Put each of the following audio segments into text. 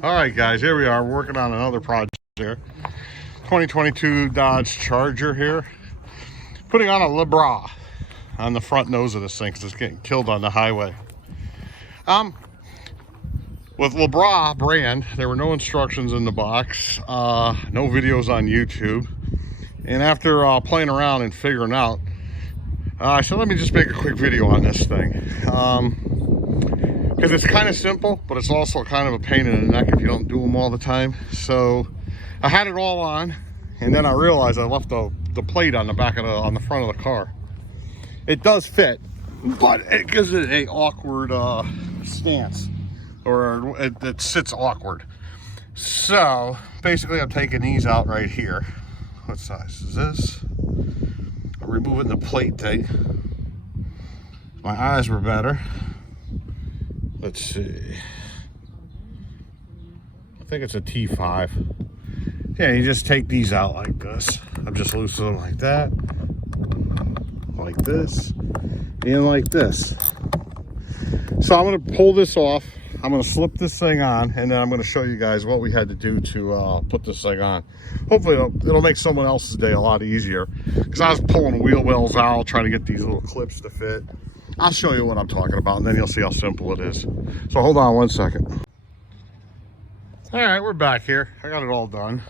All right, guys, here we are working on another project here. 2022 Dodge Charger here. Putting on a LeBra on the front nose of this thing because it's getting killed on the highway. With LeBra brand, there were no instructions in the box, no videos on YouTube. And after playing around and figuring out, I said, let me just make a quick video on this thing. Because it's kind of simple, but it's also kind of a pain in the neck if you don't do them all the time. So I had it all on, and then I realized I left the plate on the back of on the front of the car. It does fit, but it gives it a awkward stance, or it sits awkward. So basically I'm taking these out right here. What size is this? I'm removing the plate thing. My eyes were better. Let's see. I think it's a T5. Yeah, you just take these out like this. I'm just loosening them like that, like this, and like this. So I'm gonna pull this off. I'm gonna slip this thing on, and then I'm gonna show you guys what we had to do to put this thing on. Hopefully it'll make someone else's day a lot easier, because I was pulling wheel wells out, trying to get these little clips to fit. I'll show you what I'm talking about, and then you'll see how simple it is. So hold on one second. All right, we're back here. I got it all done.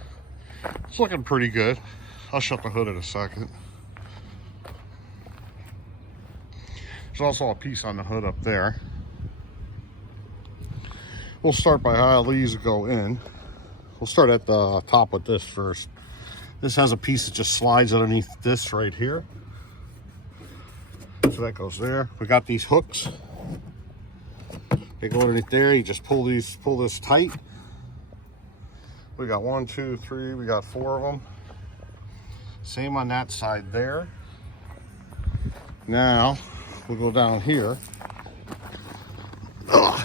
It's looking pretty good. I'll shut the hood in a second. There's also a piece on the hood up there. We'll start by how these go in. We'll start at the top with this first. This has a piece that just slides underneath this right here. So that goes there. We got these hooks. They go underneath there. You just pull this tight. We got 1, 2, 3. We got 4 of them. Same on that side there. Now we'll go down here. Ugh,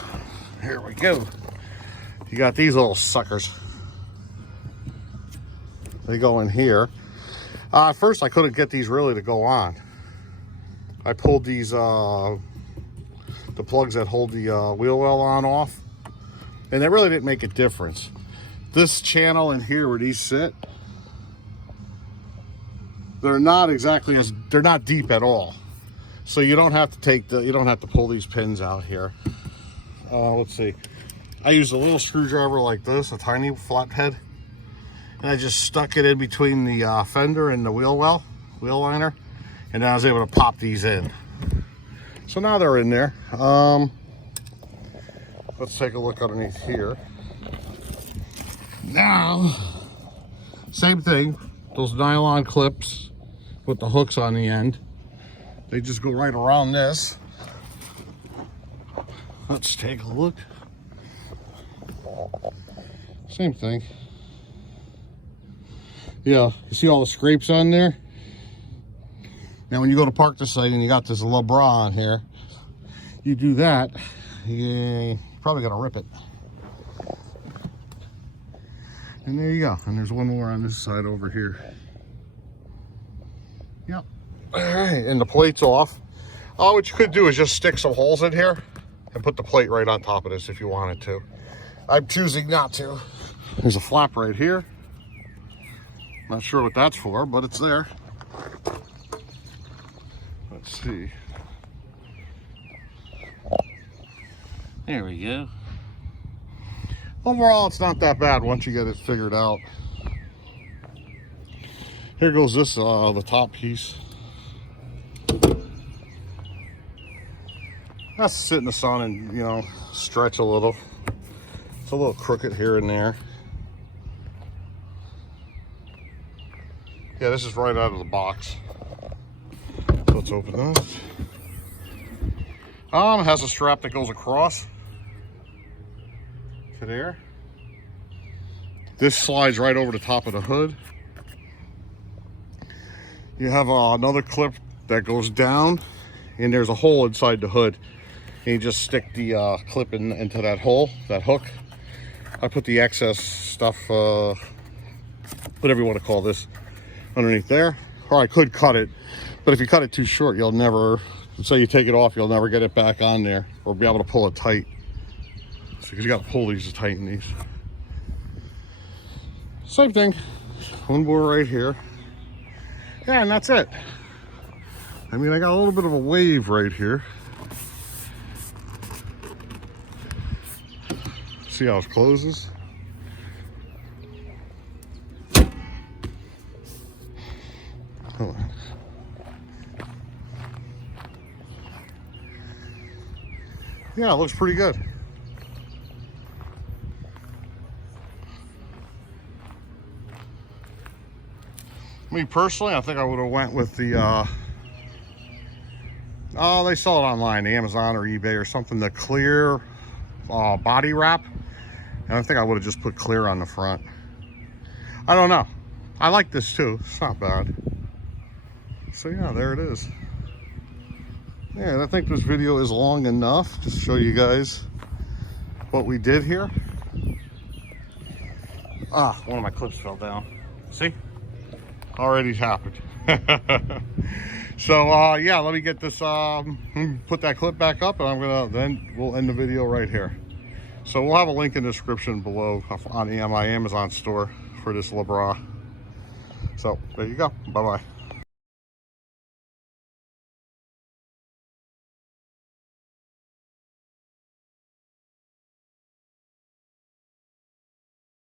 here we go. You got these little suckers. They go in here. At first I couldn't get these really to go on. I pulled these, the plugs that hold the wheel well on off, and they really didn't make a difference. This channel in here where these sit, they're not deep at all. So you don't have to pull these pins out here. Let's see. I used a little screwdriver like this, a tiny flathead, and I just stuck it in between the fender and the wheel liner. And I was able to pop these in. So now they're in there. Let's take a look underneath here. Now, same thing. Those nylon clips with the hooks on the end. They just go right around this. Let's take a look. Same thing. Yeah, you see all the scrapes on there? Now when you go to park this thing and you got this LeBra on here, you do that, you're probably gonna rip it. And there you go. And there's one more on this side over here. Yep. All right, and the plate's off. What you could do is just stick some holes in here and put the plate right on top of this if you wanted to. I'm choosing not to. There's a flap right here. Not sure what that's for, but it's there. Let's see. There we go. Overall, it's not that bad once you get it figured out. Here goes this, the top piece. Has to sit in the sun and, you know, stretch a little. It's a little crooked here and there. Yeah, this is right out of the box. So let's open this. It has a strap that goes across to there. This slides right over the top of the hood. You have another clip that goes down, and there's a hole inside the hood. And you just stick the clip into that hook. I put the excess stuff, whatever you want to call this, underneath there. Or I could cut it, but if you cut it too short, you'll never, say you take it off, you'll never get it back on there or be able to pull it tight. So you got to pull these to tighten these. Same thing. One more right here. Yeah, and that's it. I mean, I got a little bit of a wave right here. See how it closes? Hold on. Yeah, it looks pretty good. Me personally, I think I would have went with the oh, they sell it online, Amazon or eBay or something, the clear body wrap. And I think I would have just put clear on the front. I don't know. I like this too. It's not bad. So yeah, there it is. Yeah, I think this video is long enough to show you guys what we did here. Ah, one of my clips fell down. See? Already happened. So yeah, let me get this put that clip back up, and we'll end the video right here. So we'll have a link in the description below on my Amazon store for this LeBra. So there you go. Bye bye.